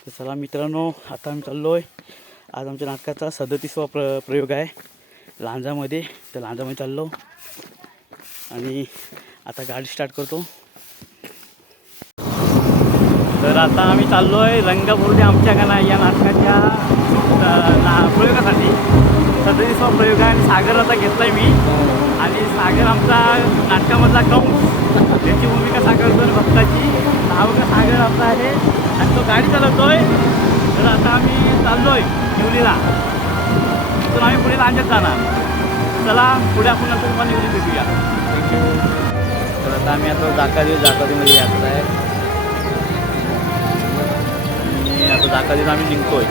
तर चला मित्रांनो, आता आम्ही चाललो आहे. आज आमच्या नाटकाचा 37वा प्रयोग आहे लांजामध्ये. तर लांजामध्ये चाललो आणि आता गाडी स्टार्ट करतो. तर आता आम्ही चाललो आहे रंगभूमी आमच्या गाणा या नाटकाच्या प्रयोगासाठी. 37वा प्रयोग आहे आणि सागर आता घेतला आहे मी. आणि सागर आमचा नाटकामधला कंस, त्याची भूमिका सागर भक्ताची. नाव का सागर आपला आहे आणि तो गाडी चालवतोय. तर आता आम्ही चाललो आहे निवलीला. तर आम्ही पुढे लांजात जाणार. चला पुढे आपण नंतर तुम्हाला निवली भेटूया. तर आता आम्ही आता जाकादीमध्ये यात्रा आहे आणि आता जाकादीत आम्ही निघतोय.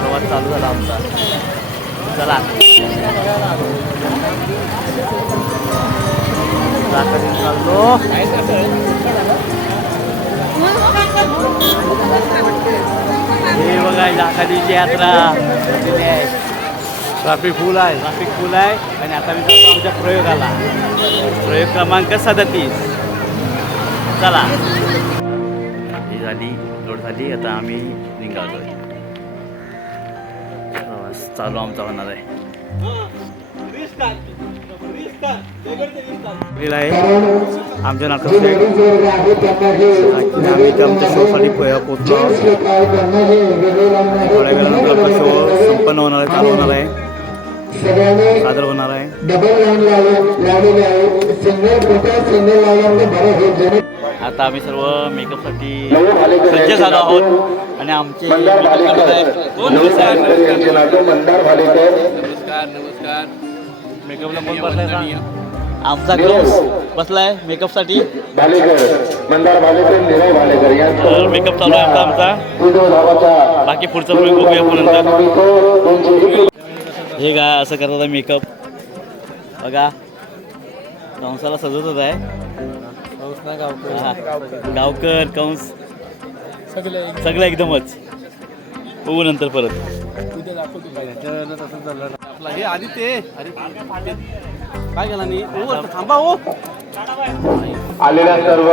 प्रवास चालू झाला आमचा. चला जाकादीत चाललो. हे बघा जाकादीची यात्रा आहे. ट्रॅफिक फुल आहे आणि आता मी जातो आमच्या प्रयोगाला. प्रयोग क्रमांक 37. चला ही झाली लोड झाली. आता आम्ही निघालोय. प्रवास चालू आमचा होणार आहे. आमच्या नाटकात आम्ही आमच्या शोसाठी पोहोचलो. थोड्या वेळानंतर आपला शो संपन्न होणार आहे, चालू होणार आहे, सादर होणार आहे. आता आम्ही सर्व मेकअपसाठी सज्ज झालो आहोत आणि आमचे नमस्कार. मेकअपला कोण बसलाय? आमचा ग्लोव्स बसलाय मेकअपसाठी. मेकअप चालू आहे आमचा. बाकी पुढचा प्रयोग बघूया आपण नंतर. हे का असं करतात मेकअप बघा. कंसाला सजवतच आहे. गावकर कंस सगळं एकदमच. बघू नंतर परत. हे आदित्य काय केला नाही. थांबा हो. आलेल्या सर्व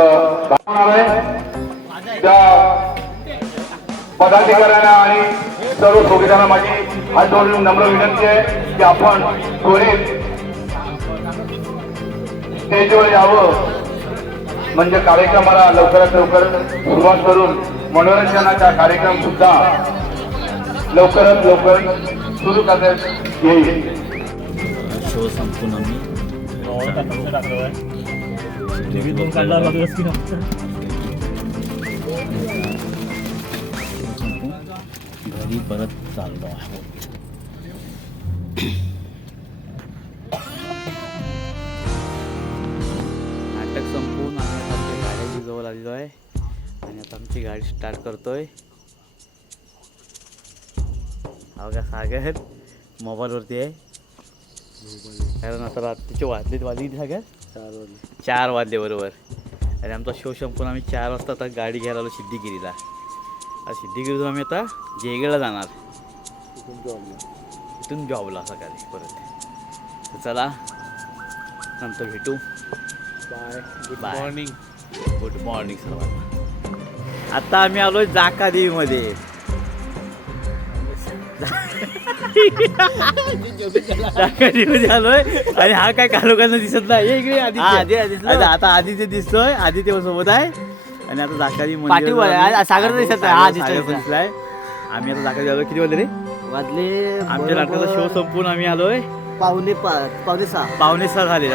पदाधिकाऱ्यांना आणि सर्व सोबीदारांना माझी हात जोडून नम्र विनंती आहे की आपण त्वरित स्टेजवर यावं. म्हणजे कार्यक्रमाला लवकरात लवकर सुरुवात करून मनोरंजनाचा कार्यक्रम सुद्धा लवकरात लवकर सुरू करण्यात येईल. शो संपून आम्ही घरी परत चाललो आहोत. नाटक संपून आम्ही आमच्या गाड्याची जवळ आलेलो आहे आणि आता आमची गाडी स्टार्ट करतोय. हा का सागर मोबाईलवरती आहे. कारण आता रात्रीचे वाजले सागर 4 वाजले बरोबर. आणि आमचा शो संपून आम्ही 4 वाजता आता गाडी घ्यायला आलो सिद्धिगिरीला. आता सिद्धिगिरीतून आम्ही आता जयगडला जाणार. इथून जॉबला सकाळी परत. तर चला नंतर भेटू. बाय. गुड मॉर्निंग सर्वांना. आता आम्ही आलोय जाकादेवीमध्ये. जाकादेवीमध्ये आलोय आणि हा काय कालोखांना दिसत नाही. इकडे आता आदित्य दिसतोय. आदित्य सोबत आहे आणि आता जाकादेवी मंदिर. सागर दिसत दिसलाय. आम्ही आता जाकादेवी आलोय. किती वाजले रे? वाजले आमच्या नाटकाचा शो संपून आम्ही आलोय पावणे 6 झाले.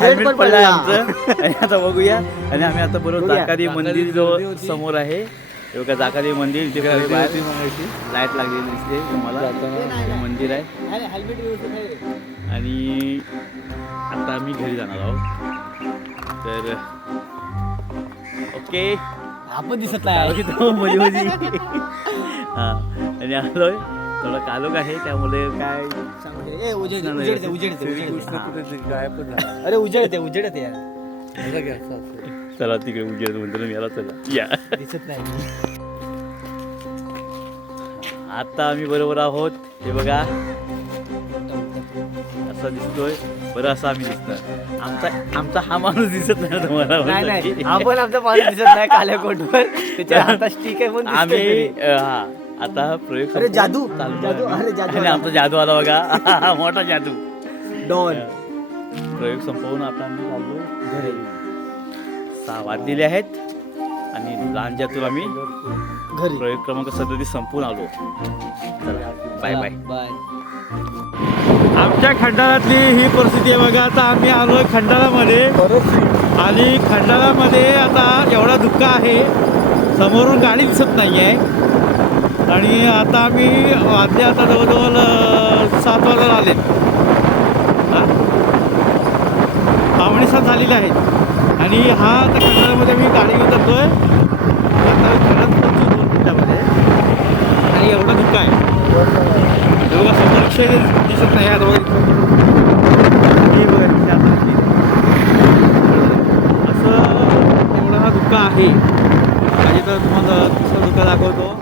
हेल्मेट पडलाय आमचं. आणि आता बघूया. आणि आम्ही आता बरोबर जाकादेवी मंदिर जो समोर आहे. एवढं जाकादेवी मंदिर इथे लाईट लागलेली दिसते तुम्हाला. मंदिर आहे आणि आता आम्ही घरी जाणार आहोत. तर ओके आपण दिसत नाही मध्ये. हां आणि आलोय. थोडं कालोख आहे त्यामुळे काय अरे उजेडते चला तिकडे उजेड म्हणतो मी याला. चला या दिसत नाही. आता आम्ही बरोबर आहोत. हे बघा असं दिसतोय बरं असं आम्ही दिसणार आमचा हा माणूस दिसत नाही ना तुम्हाला नाही म्हणतात नाही की. आपण आमचा माणूस दिसत नाही काल्या कोटवर त्याच्या हातात स्टिक आहे पण आम्ही दिसतोय तरी. हा आता प्रयोग अरे संपवून जादू, चाललोय जादू, आम्ही. अरे जादू आणि आला. आमचा जादू आला बघा मोठा जादू डॉन प्रयोग संपवून आता आम्ही चाललोय घरी 6 वाजलेले आहेत आणि लहान जातून आम्ही घरी प्रयोग क्रमांक 37 संपवून आलो चला बाय बाय बाय. आमच्या खंडाळ्यातली ही परिस्थिती आहे बघा आता आम्ही आलोय खंडाळ्यामध्ये आणि खंडाळ्यामध्ये आता एवढा धुक्का आहे समोरून गाडी दिसत नाही आहे आणि आता आम्ही वाजले आता जवळजवळ 7 वाजता आले पावणे 7 झालेले आहेत आणि हा आता खंडाळ्यामध्ये मी गाडी घेऊन जातोय आता खंडाळ्यात पोहोचू 2 मिनिटामध्ये आणि एवढा धुक्का आहे बघा समोर रिक्षा दिसत नाही आता हे बघा रिक्षा आता दिसली. असं एवढा हा धुक्का आहे आणि तर तुम्हाला दुसरा धुक्का दाखवतो